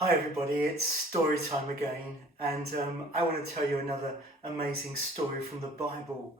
Hi everybody, it's story time again, and I want to tell you another amazing story from the Bible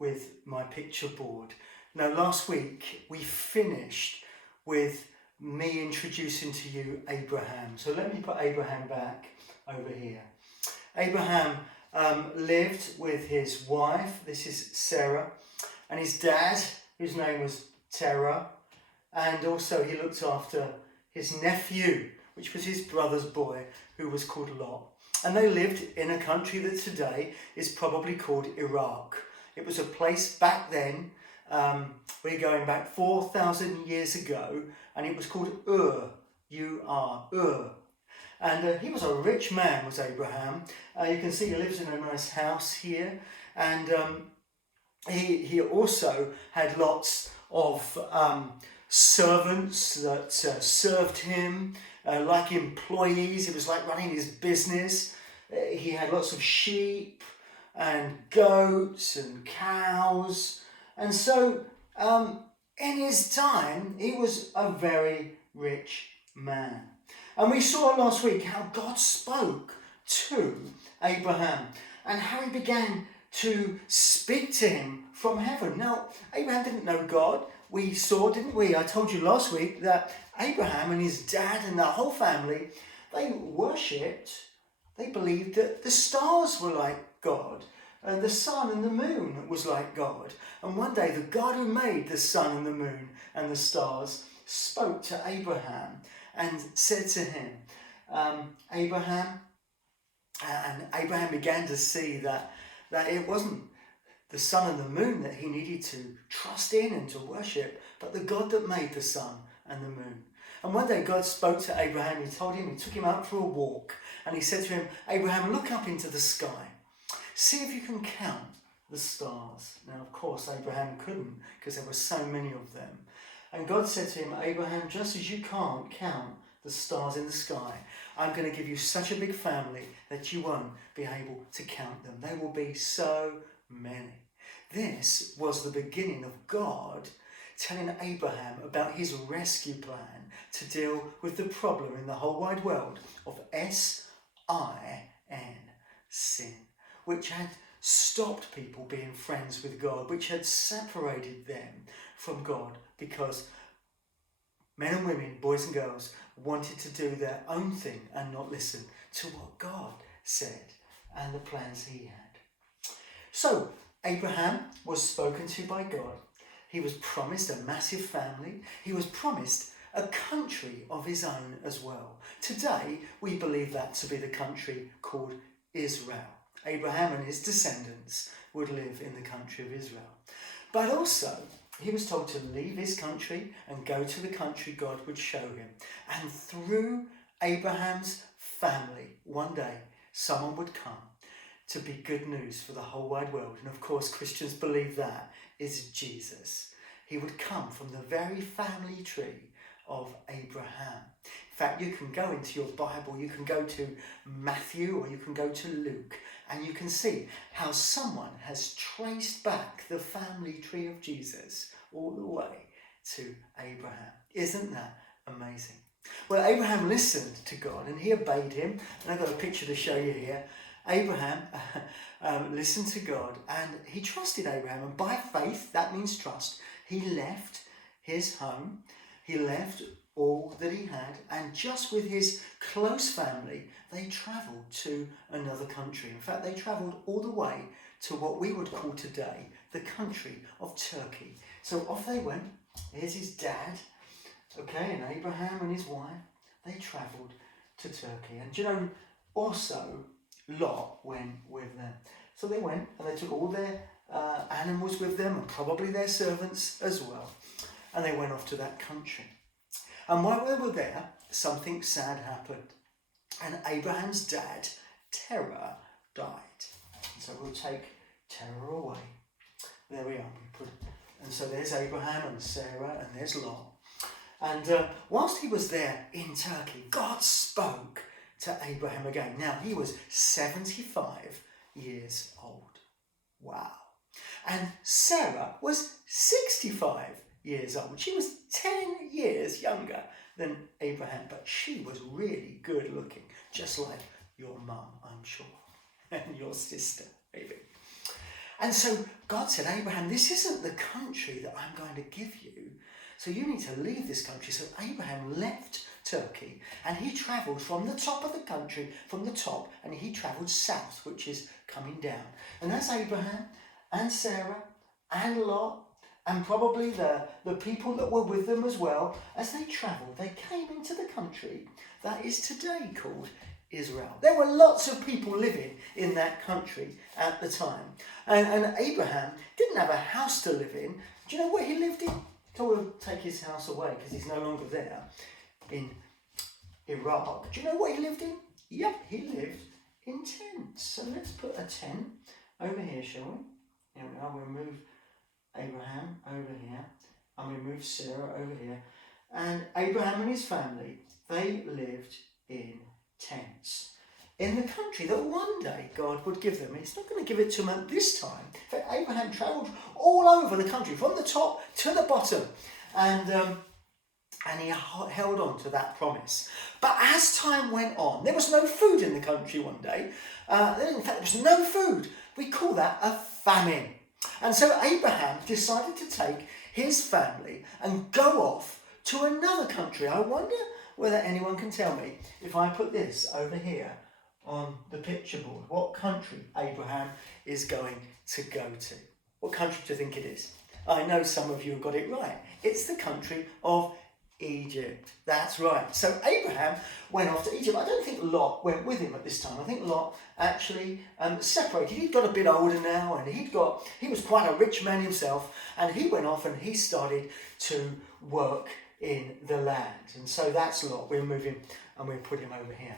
with my picture board. Now, last week we finished with me introducing to you Abraham. So let me put Abraham back over here. Abraham lived with his wife, this is Sarah, and his dad, whose name was Terah, and also he looked after his nephew, which was his brother's boy, who was called Lot. And they lived in a country that today is probably called Iraq. It was a place back then, we're going back 4,000 years ago, and it was called Ur, U-R, Ur. And he was a rich man, was Abraham. You can see he lives in a nice house here, and he also had lots of servants that served him, like employees. It was like running his business. He had lots of sheep and goats and cows. And so in his time, he was a very rich man. And we saw last week how God spoke to Abraham and how he began to speak to him from heaven. Now, Abraham didn't know God. We saw, didn't we? I told you last week that Abraham and his dad and the whole family, they worshipped, they believed that the stars were like God, and the sun and the moon was like God. And one day, the God who made the sun and the moon and the stars spoke to Abraham and said to him, Abraham, and Abraham began to see that it wasn't the sun and the moon that he needed to trust in and to worship, but the God that made the sun and the moon. And one day God spoke to Abraham. He told him, he took him out for a walk, and he said to him, Abraham, look up into the sky. See if you can count the stars. Now, of course, Abraham couldn't, because there were so many of them. And God said to him, Abraham, just as you can't count the stars in the sky, I'm going to give you such a big family that you won't be able to count them. They will be so many. This was the beginning of God telling Abraham about his rescue plan to deal with the problem in the whole wide world of S-I-N, sin, which had stopped people being friends with God, which had separated them from God because men and women, boys and girls, wanted to do their own thing and not listen to what God said and the plans he had. So, Abraham was spoken to by God. He was promised a massive family. He was promised a country of his own as well. Today, we believe that to be the country called Israel. Abraham and his descendants would live in the country of Israel. But also, he was told to leave his country and go to the country God would show him. And through Abraham's family, one day, someone would come to be good news for the whole wide world. And of course, Christians believe that is Jesus. He would come from the very family tree of Abraham. In fact, you can go into your Bible, you can go to Matthew or you can go to Luke, and you can see how someone has traced back the family tree of Jesus all the way to Abraham. Isn't that amazing? Well, Abraham listened to God and he obeyed him. And I've got a picture to show you here. Abraham listened to God and he trusted Abraham. And by faith, that means trust, he left his home, he left all that he had, and just with his close family, they travelled to another country. In fact, they travelled all the way to what we would call today the country of Turkey. So off they went. Here's his dad, okay, and Abraham and his wife. They travelled to Turkey. And you know, also Lot went with them. So they went and they took all their animals with them and probably their servants as well. And they went off to that country. And while they were there, something sad happened. And Abraham's dad, Terah, died. So we'll take Terah away. There we are. And so there's Abraham and Sarah and there's Lot. And whilst he was there in Turkey, God spoke to Abraham again. Now, he was 75 years old. Wow. And Sarah was 65 years old. She was 10 years younger than Abraham, but she was really good looking, just like your mum, I'm sure, and your sister, maybe. And so God said, Abraham, this isn't the country that I'm going to give you, so you need to leave this country. So Abraham left Turkey and he travelled from the top of the country, and he travelled south, which is coming down. And that's Abraham and Sarah and Lot and probably the people that were with them as well. As they travelled, they came into the country that is today called Israel. There were lots of people living in that country at the time. And Abraham didn't have a house to live in. Do you know where he lived in? So we'll take his house away because he's no longer there in Iraq. Do you know what he lived in? Yep, he lived in tents. So let's put a tent over here, shall we? Here we are. We'll move Abraham over here. And we'll move Sarah over here. And Abraham and his family, they lived in tents in the country that one day God would give them. He's not going to give it to them at this time. In fact, Abraham travelled all over the country, from the top to the bottom, and he held on to that promise. But as time went on, there was no food in the country one day. In fact, there was no food. We call that a famine. And so Abraham decided to take his family and go off to another country. I wonder whether anyone can tell me, if I put this over here on the picture board, what country Abraham is going to go to. What country do you think it is? I know some of you have got it right. It's the country of Egypt. That's right. So Abraham went off to Egypt. I don't think Lot went with him at this time. I think Lot actually separated. He'd got a bit older now, and he was quite a rich man himself, and he went off and he started to work in the land. And so that's Lot. We'll move him and we'll put him over here.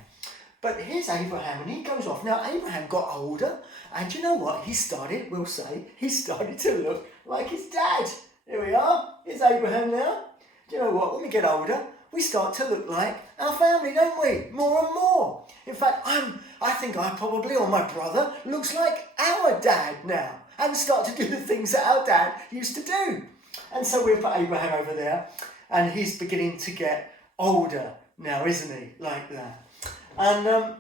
But here's Abraham, and he goes off. Now, Abraham got older, and you know what? He started to look like his dad. Here we are. Here's Abraham now. Do you know what? When we get older, we start to look like our family, don't we? More and more. In fact, I think I probably, or my brother, looks like our dad now, and start to do the things that our dad used to do. And so we'll put Abraham over there, and he's beginning to get older now, isn't he? Like that. And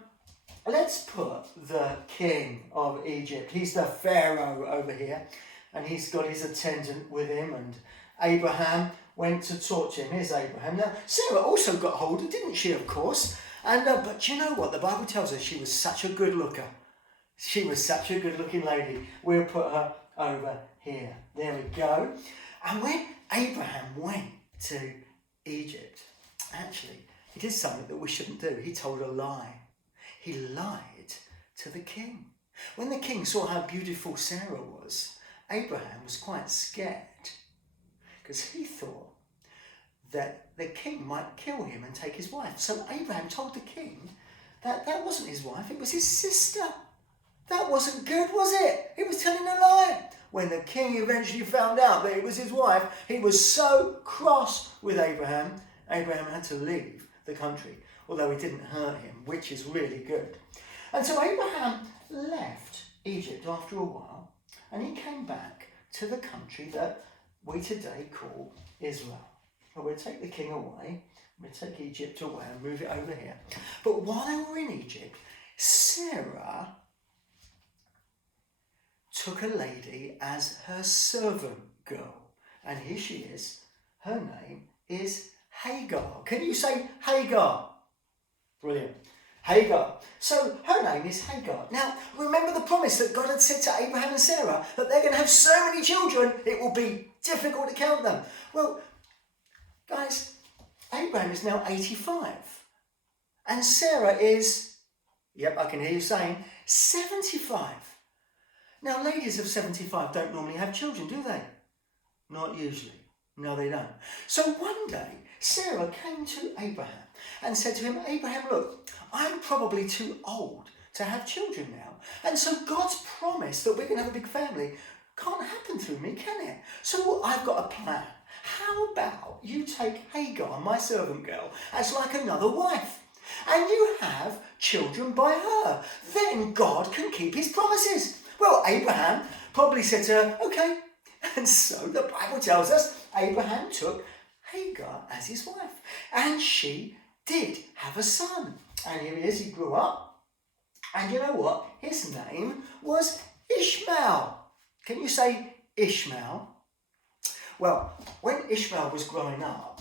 let's put the king of Egypt. He's the Pharaoh over here, and he's got his attendant with him, and Abraham went to talk to him. Here's Abraham. Now, Sarah also got older, didn't she, of course? And but you know what? The Bible tells us she was such a good looker. She was such a good looking lady. We'll put her over here. There we go. And when Abraham went to Egypt, actually, he did something that we shouldn't do. He told a lie. He lied to the king. When the king saw how beautiful Sarah was, Abraham was quite scared, because he thought that the king might kill him and take his wife. So Abraham told the king that that wasn't his wife, it was his sister. That wasn't good, was it? He was telling a lie. When the king eventually found out that it was his wife, he was so cross with Abraham, Abraham had to leave the country, although it didn't hurt him, which is really good. And so Abraham left Egypt after a while, and he came back to the country that we today call Israel. Well, we'll take the king away, we'll take Egypt away and move it over here. But while they were in Egypt, Sarah took a lady as her servant girl. And here she is. Her name is Hagar. Can you say Hagar? Brilliant. Hagar. So her name is Hagar. Now, remember the promise that God had said to Abraham and Sarah, that they're going to have so many children, it will be difficult to count them. Well, guys, Abraham is now 85. And Sarah is, yep, I can hear you saying, 75. Now, ladies of 75 don't normally have children, do they? Not usually. No, they don't. So one day, Sarah came to Abraham and said to him, Abraham, look, I'm probably too old to have children now. And so God's promise that we're going to have a big family can't happen through me, can it? So I've got a plan. How about you take Hagar, my servant girl, as like another wife, and you have children by her? Then God can keep his promises. Well, Abraham probably said to her, okay. And so the Bible tells us Abraham took Hagar as his wife. And she did have a son. And here he is, he grew up. And you know what? His name was Ishmael. Can you say Ishmael? Well, when Ishmael was growing up,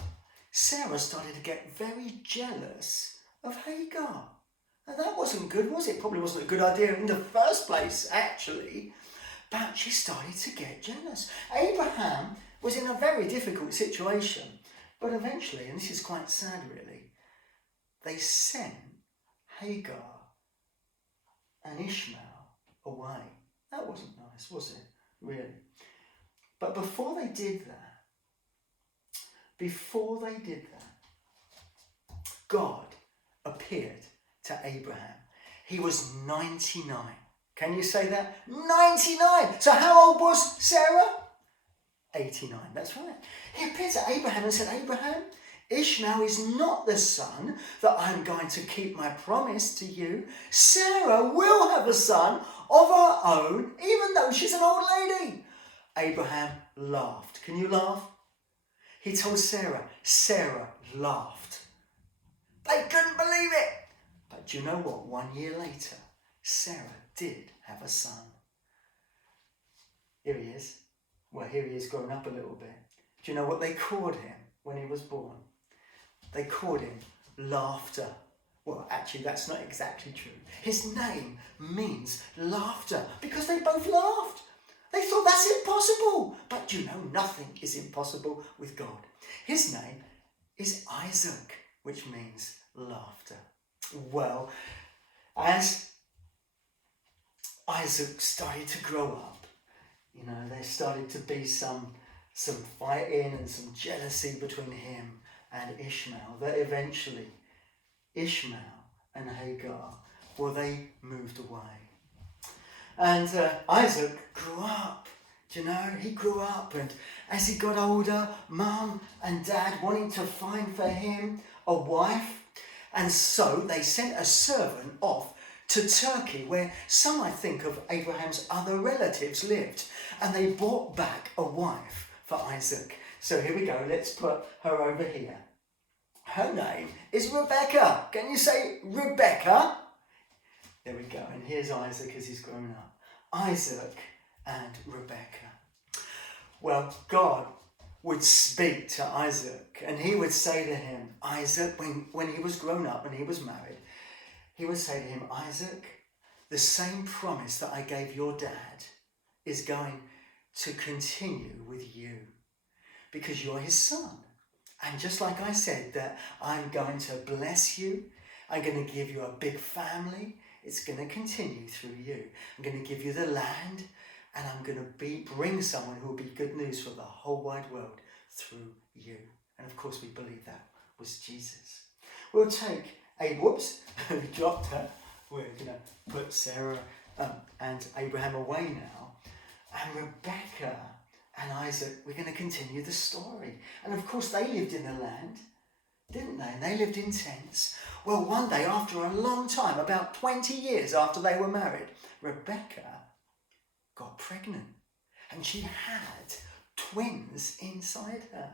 Sarah started to get very jealous of Hagar. And that wasn't good, was it? Probably wasn't a good idea in the first place, actually. But she started to get jealous. Abraham was in a very difficult situation. But eventually, and this is quite sad really, they sent Hagar and Ishmael away. That wasn't nice, was it? Really. But before they did that, God appeared to Abraham. He was 99. Can you say that? 99! So how old was Sarah? 89, that's right. He appeared to Abraham and said, Abraham, Ishmael is not the son that I'm going to keep my promise to you. Sarah will have a son of her own, even though she's an old lady. Abraham laughed. Can you laugh? He told Sarah. Sarah laughed. They couldn't believe it. But do you know what? 1 year later, Sarah did have a son. Here he is. Well, here he is grown up a little bit. Do you know what they called him when he was born? They called him Laughter. Well, actually, that's not exactly true. His name means laughter because they both laughed. They thought that's impossible. But you know, nothing is impossible with God. His name is Isaac, which means laughter. Well, as Isaac started to grow up, you know, there started to be some fighting and some jealousy between him and Ishmael, that eventually Ishmael and Hagar, well, they moved away. And Isaac grew up, do you know, he grew up, and as he got older, Mum and Dad wanted to find for him a wife, and so they sent a servant off to Turkey, where some, I think, of Abraham's other relatives lived, and they brought back a wife for Isaac. So here we go, let's put her over here. Her name is Rebecca. Can you say Rebecca? There we go, and here's Isaac as he's grown up. Isaac and Rebecca. Well, God would speak to Isaac, and he would say to him, Isaac, when he was grown up and he was married, he would say to him, Isaac, the same promise that I gave your dad is going to continue with you because you're his son. And just like I said that I'm going to bless you, I'm going to give you a big family, it's going to continue through you. I'm going to give you the land, and I'm going to bring someone who will be good news for the whole wide world through you. And of course we believe that was Jesus. We'll take whoops, we dropped her. We're going to put Sarah and Abraham away now. And Rebecca and Isaac, we're going to continue the story. And of course they lived in the land, didn't they? And they lived in tents. Well, one day after a long time, about 20 years after they were married, Rebecca got pregnant. And she had twins inside her.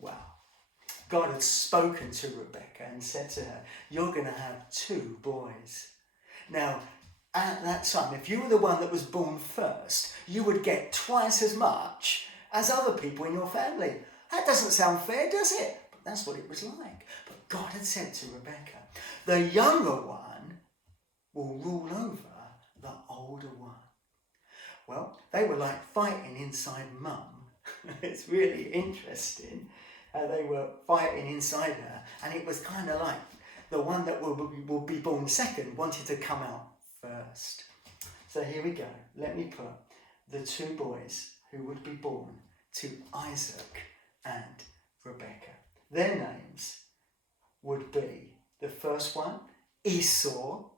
Wow. God had spoken to Rebecca and said to her, you're going to have 2 boys. Now, at that time, if you were the one that was born first, you would get twice as much as other people in your family. That doesn't sound fair, does it? But that's what it was like. But God had said to Rebecca, the younger one will rule over the older one. Well, they were like fighting inside Mum. It's really interesting. They were fighting inside her, and it was kind of like the one that will be born second wanted to come out first. So here we go. Let me put the 2 boys who would be born to Isaac and Rebecca. Their names would be the first one, Esau,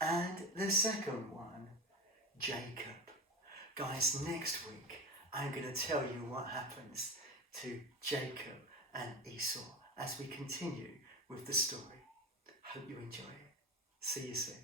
and the second one, Jacob. Guys, next week I'm going to tell you what happens to Jacob and Esau as we continue with the story. Hope you enjoy it. See you soon.